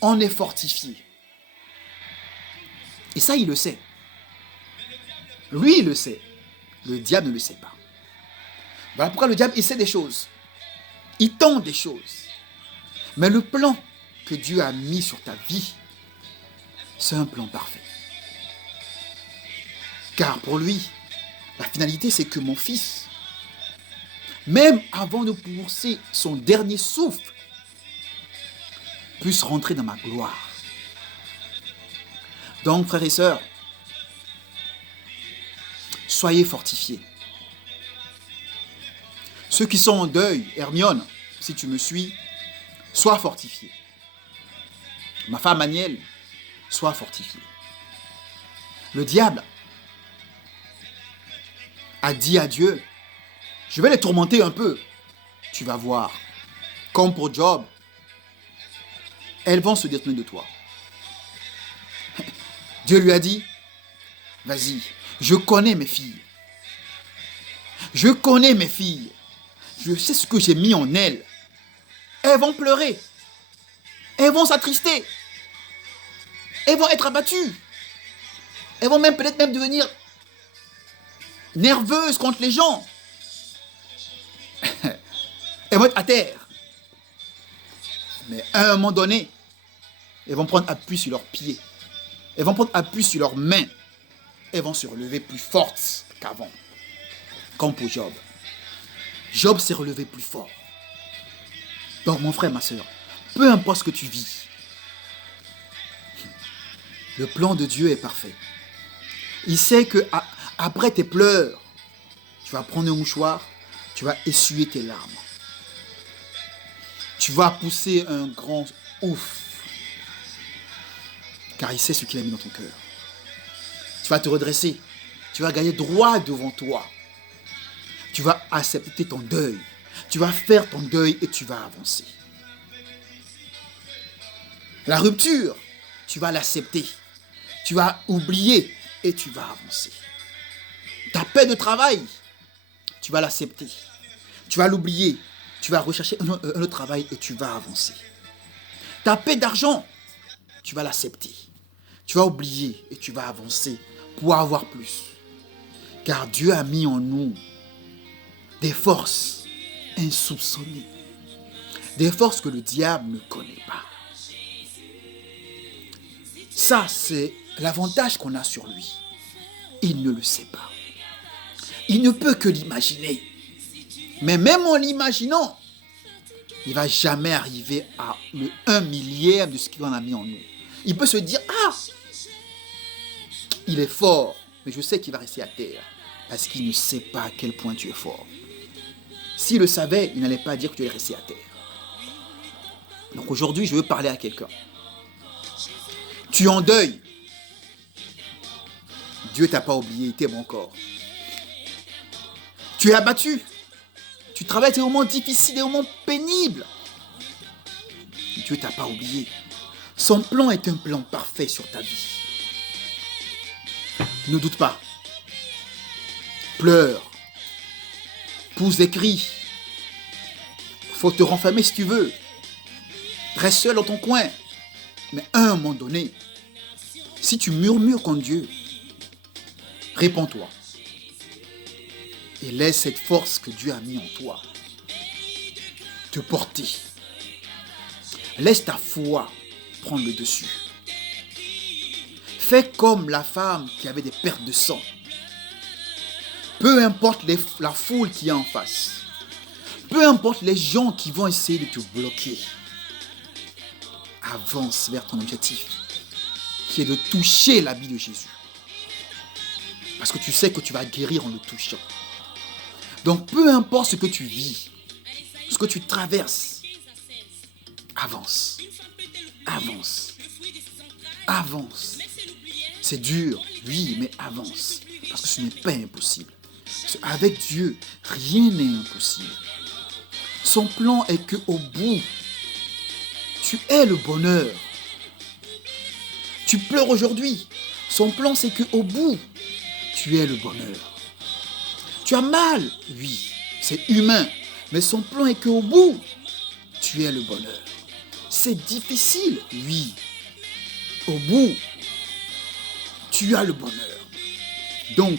on est fortifié. Et ça, il le sait. Lui, il le sait. Le diable ne le sait pas. Voilà pourquoi le diable, il sait des choses. Il tente des choses. Mais le plan que Dieu a mis sur ta vie, c'est un plan parfait. Car pour lui, la finalité, c'est que mon fils, même avant de pousser son dernier souffle, puisse rentrer dans ma gloire. Donc, frères et sœurs, soyez fortifiés. Ceux qui sont en deuil, Hermione, si tu me suis, sois fortifié. Ma femme Agnelle, sois fortifiée. Le diable a dit à Dieu, je vais les tourmenter un peu. Tu vas voir. Comme pour Job, elles vont se détourner de toi. Dieu lui a dit, vas-y, je connais mes filles. Je connais mes filles. Je sais ce que j'ai mis en elles. Elles vont pleurer. Elles vont s'attrister. Elles vont être abattues. Elles vont même peut-être même devenir nerveuses contre les gens. Elles vont être à terre. Mais à un moment donné, elles vont prendre appui sur leurs pieds. Elles vont prendre appui sur leurs mains. Elles vont se relever plus fortes qu'avant. Comme pour Job. Job s'est relevé plus fort. Donc mon frère, ma soeur, peu importe ce que tu vis, le plan de Dieu est parfait. Il sait que après tes pleurs, tu vas prendre un mouchoir, tu vas essuyer tes larmes. Tu vas pousser un grand ouf. Car il sait ce qu'il a mis dans ton cœur. Tu vas te redresser. Tu vas gagner droit devant toi. Tu vas accepter ton deuil. Tu vas faire ton deuil et tu vas avancer. La rupture, tu vas l'accepter. Tu vas oublier et tu vas avancer. Ta paix de travail, tu vas l'accepter. Tu vas l'oublier. Tu vas rechercher un autre travail et tu vas avancer. Ta paix d'argent, tu vas l'accepter. Tu vas oublier et tu vas avancer pour avoir plus. Car Dieu a mis en nous des forces insoupçonnées. Des forces que le diable ne connaît pas. Ça, c'est l'avantage qu'on a sur lui. Il ne le sait pas. Il ne peut que l'imaginer. Mais même en l'imaginant, il ne va jamais arriver à le 1 millième de ce qu'il en a mis en nous. Il peut se dire, ah, il est fort, mais je sais qu'il va rester à terre. Parce qu'il ne sait pas à quel point tu es fort. S'il le savait, il n'allait pas dire que tu es resté à terre. Donc aujourd'hui, je veux parler à quelqu'un. Tu es en deuil. Dieu ne t'a pas oublié, il t'aime encore. Tu es abattu. Tu travailles des moments difficiles, des moments pénibles. Dieu ne t'a pas oublié. Son plan est un plan parfait sur ta vie. Ne doute pas. Pleure. Pousse des cris. Faut te renfermer si tu veux. Reste seul dans ton coin. Mais à un moment donné, si tu murmures contre Dieu, réponds-toi. Et laisse cette force que Dieu a mis en toi te porter. Laisse ta foi prendre le dessus. Fais comme la femme qui avait des pertes de sang. Peu importe la foule qui est en face. Peu importe les gens qui vont essayer de te bloquer. Avance vers ton objectif, qui est de toucher l'habit de Jésus. Parce que tu sais que tu vas guérir en le touchant. Donc peu importe ce que tu vis, ce que tu traverses, avance. Avance. Avance. C'est dur, oui, mais avance. Parce que ce n'est pas impossible. Avec Dieu, rien n'est impossible. Son plan est qu'au bout, tu es le bonheur. Tu pleures aujourd'hui. Son plan, c'est qu'au bout, tu es le bonheur. Tu as mal, oui, c'est humain. Mais son plan est qu'au bout, tu es le bonheur. c'est difficile. Oui. Au bout, tu as le bonheur. Donc,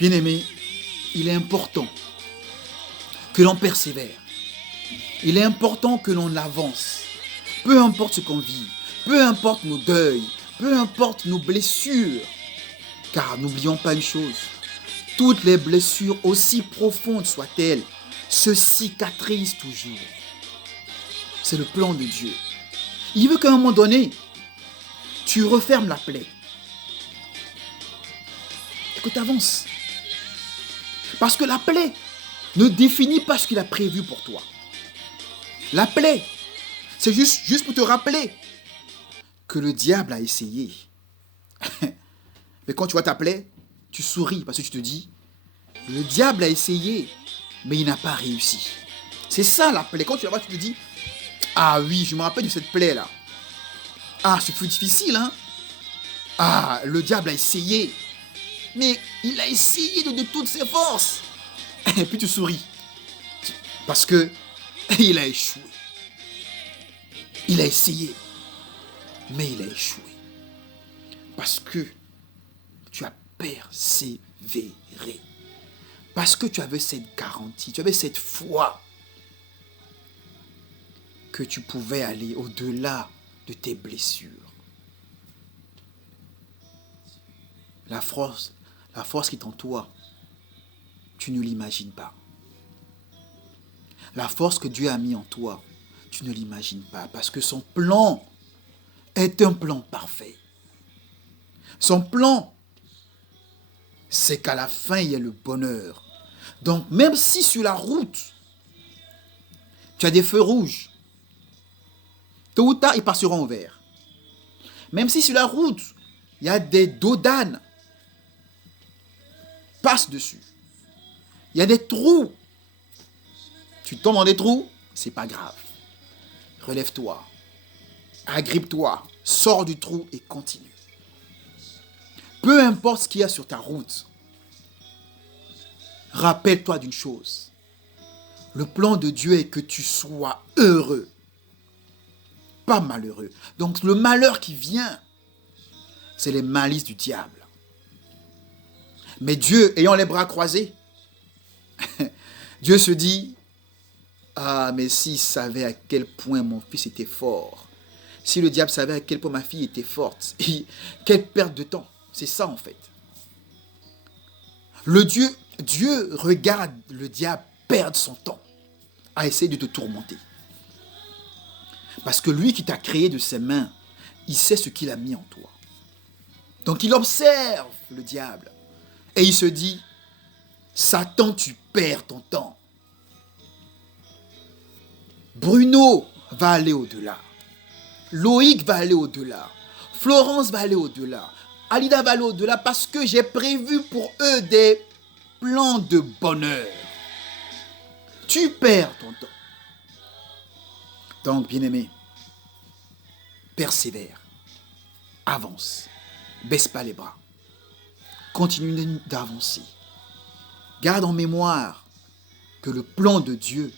bien-aimé, il est important que l'on persévère. Il est important que l'on avance. Peu importe ce qu'on vit, peu importe nos deuils, peu importe nos blessures. Car n'oublions pas une chose, toutes les blessures, aussi profondes soient-elles, se cicatrisent toujours. C'est le plan de Dieu. Il veut qu'à un moment donné, tu refermes la plaie et que tu avances. Parce que la plaie ne définit pas ce qu'il a prévu pour toi. La plaie, c'est juste pour te rappeler que le diable a essayé. Mais quand tu vois ta plaie, tu souris parce que tu te dis, le diable a essayé, mais il n'a pas réussi. C'est ça la plaie. Quand tu la vois, tu te dis, ah oui, je me rappelle de cette plaie-là. Ah, ce fut difficile, hein. Ah, le diable a essayé. Mais il a essayé de toutes ses forces. Et puis tu souris. Parce que il a échoué. Il a essayé. Mais il a échoué. Parce que tu as persévéré. Parce que tu avais cette garantie, tu avais cette foi que tu pouvais aller au-delà de tes blessures. La force qui est en toi, tu ne l'imagines pas. La force que Dieu a mis en toi, tu ne l'imagines pas. Parce que son plan est un plan parfait. Son plan, c'est qu'à la fin, il y ait le bonheur. Donc, même si sur la route, tu as des feux rouges, tôt ou tard, ils passeront au vert. Même si sur la route, il y a des dos d'âne, passe dessus. Il y a des trous. Tu tombes dans des trous, c'est pas grave. Relève-toi, agrippe-toi, sors du trou et continue. Peu importe ce qu'il y a sur ta route, rappelle-toi d'une chose. Le plan de Dieu est que tu sois heureux, pas malheureux. Donc le malheur qui vient, c'est les malices du diable. Mais Dieu, ayant les bras croisés, Dieu se dit, ah, mais s'il savait à quel point mon fils était fort, si le diable savait à quel point ma fille était forte, quelle perte de temps. C'est ça en fait. Dieu regarde le diable perdre son temps à essayer de te tourmenter. Parce que lui qui t'a créé de ses mains, il sait ce qu'il a mis en toi. Donc il observe le diable et il se dit, Satan, tu perds ton temps. Bruno va aller au-delà. Loïc va aller au-delà. Florence va aller au-delà. Alida va aller au-delà parce que j'ai prévu pour eux des plans de bonheur. Tu perds ton temps. Donc, bien-aimé, persévère, avance, baisse pas les bras, continue d'avancer. Garde en mémoire que le plan de Dieu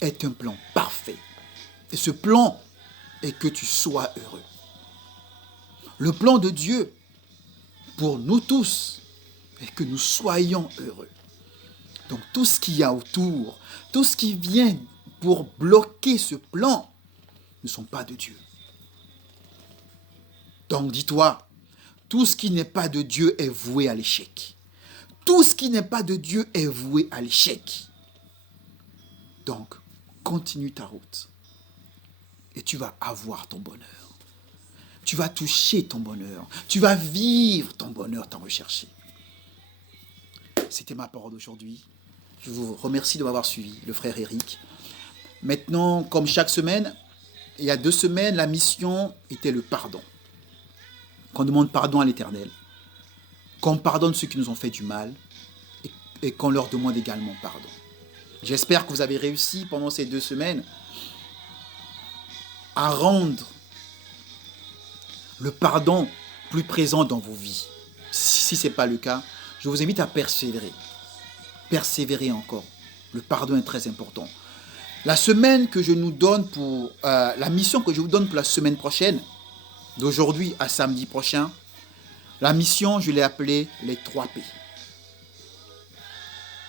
est un plan parfait. Et ce plan est que tu sois heureux. Le plan de Dieu pour nous tous est que nous soyons heureux. Donc tout ce qu'il y a autour, tout ce qui vient pour bloquer ce plan ne sont pas de Dieu. Donc dis-toi, tout ce qui n'est pas de Dieu est voué à l'échec. Tout ce qui n'est pas de Dieu est voué à l'échec. Donc, continue ta route et tu vas avoir ton bonheur. Tu vas toucher ton bonheur. Tu vas vivre ton bonheur tant recherché. C'était ma parole d'aujourd'hui. Je vous remercie de m'avoir suivi, le frère Eric. Maintenant, comme chaque semaine, il y a 2 semaines, la mission était le pardon. Qu'on demande pardon à l'Éternel. Qu'on pardonne ceux qui nous ont fait du mal et qu'on leur demande également pardon. J'espère que vous avez réussi pendant ces 2 semaines à rendre le pardon plus présent dans vos vies. Si ce n'est pas le cas, je vous invite à persévérer. Persévérer encore. Le pardon est très important. La semaine que je nous donne pour... la mission que je vous donne pour la semaine prochaine, d'aujourd'hui à samedi prochain, la mission, je l'ai appelée les 3 P.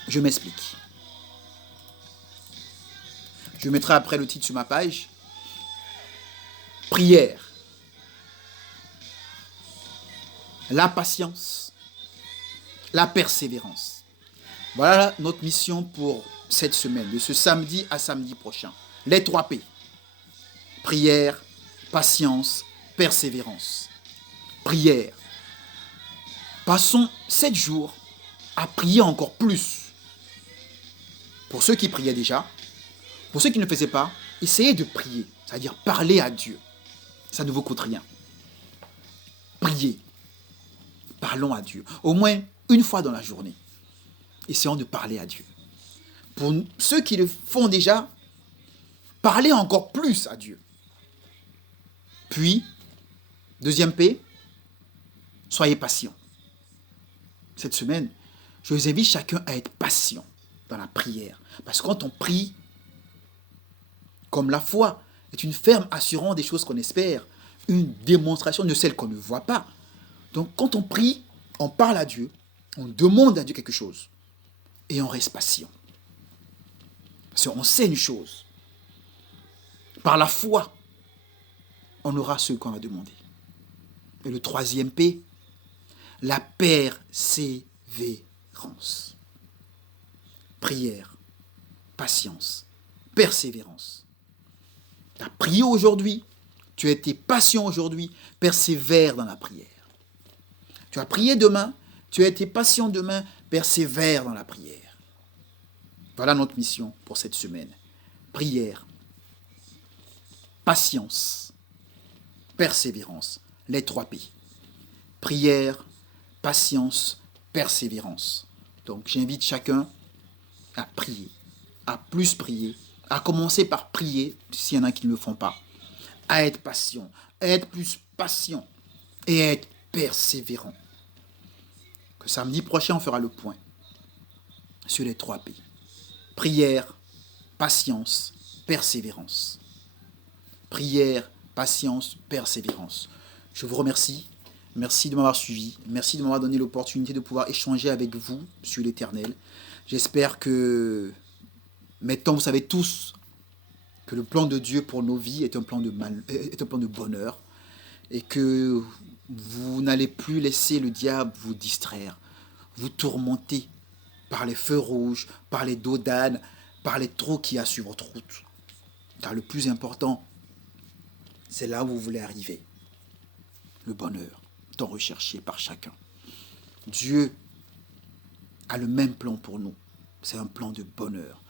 Je m'explique. Je mettrai après le titre sur ma page. Prière. La patience. La persévérance. Voilà notre mission pour cette semaine, de ce samedi à samedi prochain. Les 3 P. Prière, patience, persévérance. Prière. Passons 7 jours à prier encore plus. Pour ceux qui priaient déjà, pour ceux qui ne le faisaient pas, essayez de prier, c'est-à-dire parler à Dieu. Ça ne vous coûte rien. Priez. Parlons à Dieu. Au moins une fois dans la journée. Essayons de parler à Dieu. Pour ceux qui le font déjà, parlez encore plus à Dieu. Puis, deuxième P, soyez patients. Cette semaine, je vous invite chacun à être patient dans la prière. Parce que quand on prie, comme la foi est une ferme assurance des choses qu'on espère, une démonstration de celles qu'on ne voit pas. Donc quand on prie, on parle à Dieu, on demande à Dieu quelque chose et on reste patient. Parce qu'on sait une chose. Par la foi, on aura ce qu'on a demandé. Et le troisième P, la persévérance. Prière, patience, persévérance. Tu as prié aujourd'hui, tu as été patient aujourd'hui, persévère dans la prière. Tu as prié demain, tu as été patient demain, persévère dans la prière. Voilà notre mission pour cette semaine. Prière, patience, persévérance, les 3 P. Prière, patience, persévérance. Donc j'invite chacun à prier, à plus prier, à commencer par prier, s'il y en a qui ne le font pas, à être patient, à être plus patient et à être persévérant. Que samedi prochain, on fera le point sur les 3 P. Prière, patience, persévérance. Prière, patience, persévérance. Je vous remercie. Merci de m'avoir suivi. Merci de m'avoir donné l'opportunité de pouvoir échanger avec vous sur l'Éternel. J'espère que maintenant, vous savez tous que le plan de Dieu pour nos vies est un plan de bonheur et que vous n'allez plus laisser le diable vous distraire, vous tourmenter par les feux rouges, par les dos d'âne, par les trous qu'il y a sur votre route. Car le plus important, c'est là où vous voulez arriver. Le bonheur, tant recherché par chacun. Dieu a le même plan pour nous. C'est un plan de bonheur.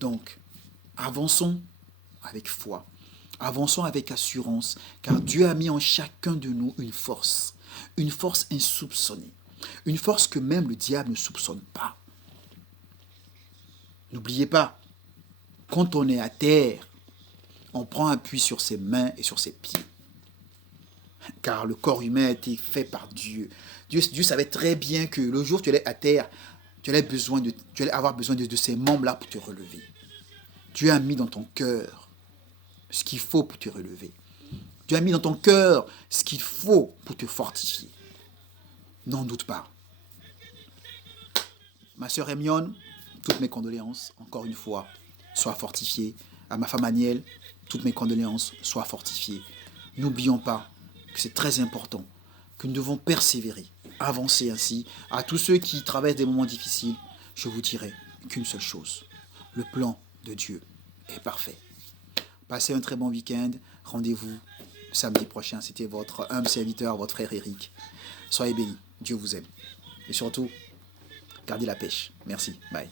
Donc, avançons avec foi. Avançons avec assurance, car Dieu a mis en chacun de nous une force insoupçonnée, une force que même le diable ne soupçonne pas. N'oubliez pas, quand on est à terre, on prend appui sur ses mains et sur ses pieds. Car le corps humain a été fait par Dieu. Dieu savait très bien que le jour où tu allais à terre, tu allais avoir besoin de ces membres-là pour te relever. Dieu a mis dans ton cœur ce qu'il faut pour te relever. Dieu a mis dans ton cœur ce qu'il faut pour te fortifier. N'en doute pas. Ma sœur Hermione, toutes mes condoléances, encore une fois, sois fortifiée. À ma femme Aniel, toutes mes condoléances, sois fortifiée. N'oublions pas que c'est très important, que nous devons persévérer, avancer ainsi. À tous ceux qui traversent des moments difficiles, je vous dirai qu'une seule chose. Le plan de Dieu est parfait. Passez un très bon week-end. Rendez-vous samedi prochain. C'était votre humble serviteur, votre frère Eric. Soyez bénis. Dieu vous aime. Et surtout, gardez la pêche. Merci. Bye.